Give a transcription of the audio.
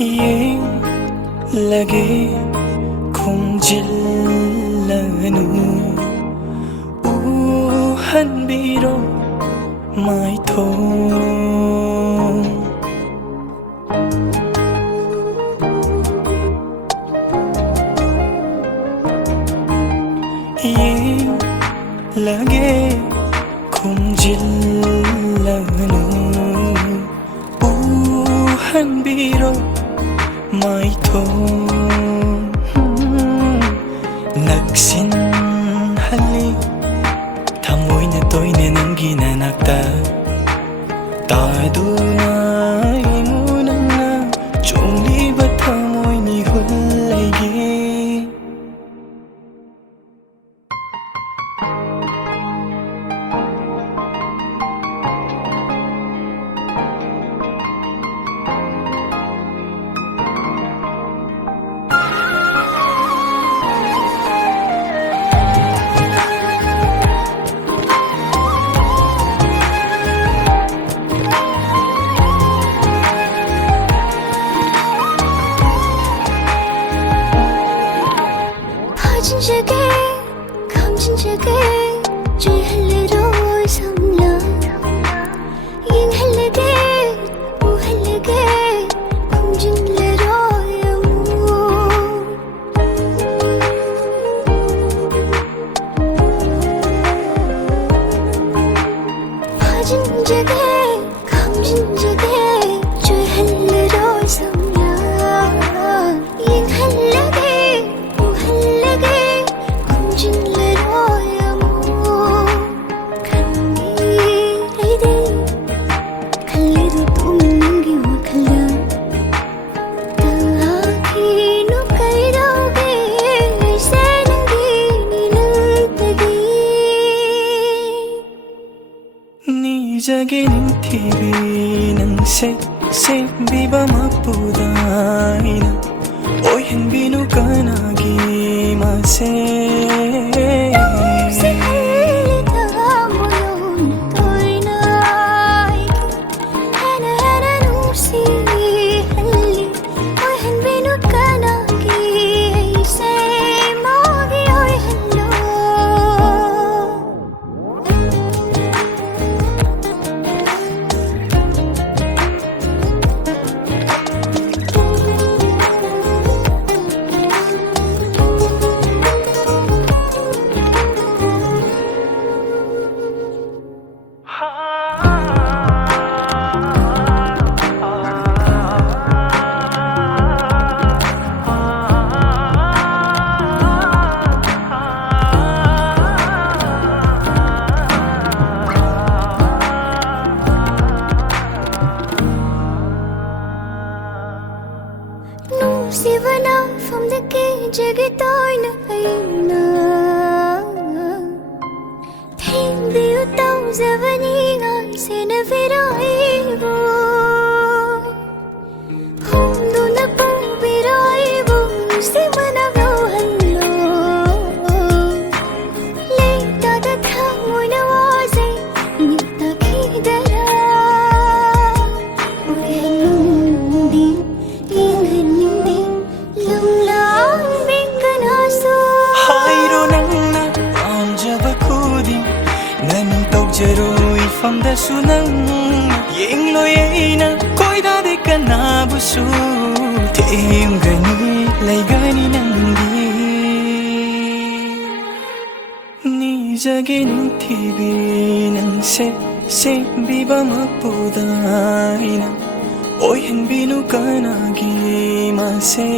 ये lagi khumjillanu uhan biro mai thong ye lagi khumjillanu uhan biro mai thong naksin hali thamoy na toy na nang ginanakta taduna imuna na chungli ba thamoy ni hulay 진작에 감진작에 죄할래로 삼라 인할래게 우할래게 kum진래로 영우 파진작에 감진작에 죄할래로 삼라 인할래게 Jagi ning TV nang se biba mapuday na oy hinbinu ka nagi mase Sivana from the cage toy na aina Thing diyo tao zavani ngai se na virai bo Hum do na pong virai bo Sivana go hello Leita da tha moy na waze Nita khidara Uhenundi Inhenundi Jaroi from the sunang yeng lo yeina koi da de kanabusu teim gani lai gani nandi ni jage ning TV nang se biba mapudaina oi hen binu kanagi mase